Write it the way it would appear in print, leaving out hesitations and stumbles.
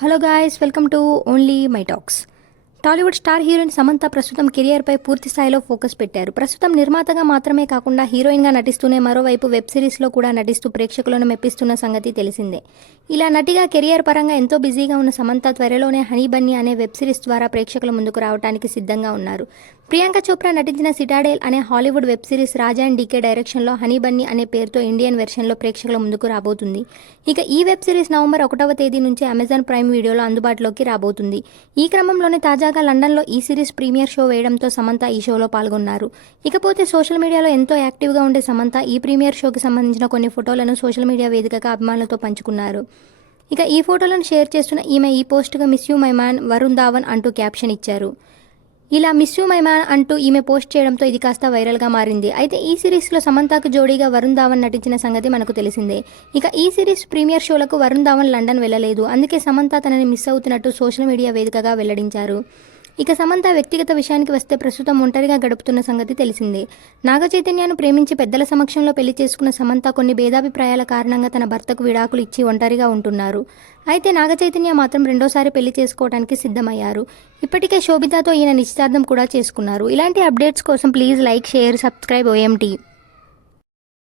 Hello guys, welcome to only my talks. Tollywood star heroine Samantha ప్రస్తుతం కెరియర్పై పూర్తి స్థాయిలో ఫోకస్ పెట్టారు. ప్రస్తుతం నిర్మాతగా మాత్రమే కాకుండా హీరోయిన్గా నటిస్తూనే మరోవైపు వెబ్ సిరీస్లో కూడా నటిస్తూ ప్రేక్షకులను మెప్పిస్తున్న సంగతి తెలిసిందే. ఇలా నటిగా కెరియర్ పరంగా ఎంతో బిజీగా ఉన్న సమంత త్వరలోనే హనీ బన్నీ అనే వెబ్ సిరీస్ ద్వారా ప్రేక్షకుల ముందుకు రావడానికి సిద్ధంగా ఉన్నారు. ప్రియాంక చోప్రా నటించిన సిటాడేల్ అనే Hollywood web series Raja and DK డైరెక్షన్లో హనీ బన్నీ అనే పేరుతో ఇండియన్ వెర్షన్లో ప్రేక్షకుల ముందుకు రాబోతుంది. ఇక ఈ వెబ్ సిరీస్ నవంబర్ 1వ తేదీ నుంచి అమెజాన్ ప్రైమ్ వీడియోలో అందుబాటులోకి రాబోతుంది. ఈ క్రమంలోనే తాజాగా లండన్లో ఈ సిరీస్ ప్రీమియర్ షో వేయడంతో సమంత ఈ షోలో పాల్గొన్నారు. ఇకపోతే సోషల్ మీడియాలో ఎంతో యాక్టివ్గా ఉండే సమంత ఈ ప్రీమియర్ షోకి సంబంధించిన కొన్ని ఫోటోలను సోషల్ మీడియా వేదికగా అభిమానులతో పంచుకున్నారు. ఇక ఈ ఫోటోలను షేర్ చేస్తున్న ఈమె ఈ పోస్ట్గా miss you my man Varun Dhawan అంటూ క్యాప్షన్ ఇచ్చారు. ఇలా మిస్ యూ మై మ్యాన్ అంటూ ఈమె పోస్ట్ చేయడంతో ఇది కాస్త వైరల్గా మారింది. అయితే ఈ సిరీస్లో సమంతకు జోడీగా వరుణ్ ధావన్ నటించిన సంగతి మనకు తెలిసిందే. ఇక ఈ సిరీస్ ప్రీమియర్ షోలకు వరుణ్ ధావన్ లండన్ వెళ్ళలేదు. అందుకే సమంత తనని మిస్ అవుతున్నట్టు సోషల్ మీడియా వేదికగా వెల్లడించారు. ఇక సమంత వ్యక్తిగత విషయానికి వస్తే ప్రస్తుతం ఒంటరిగా గడుపుతున్న సంగతి తెలిసిందే. నాగ చైతన్యను ప్రేమించి పెద్దల సమక్షంలో పెళ్లి చేసుకున్న సమంత కొన్ని భేదాభిప్రాయాల కారణంగా తన భర్తకు విడాకులు ఇచ్చి ఒంటరిగా ఉంటున్నారు. అయితే నాగ చైతన్య మాత్రం రెండోసారి పెళ్లి చేసుకోవడానికి సిద్ధమయ్యారు. ఇప్పటికే శోభితాతో ఈయన నిశ్చితార్థం కూడా చేసుకున్నారు. ఇలాంటి అప్డేట్స్ కోసం please like, share, subscribe OMT.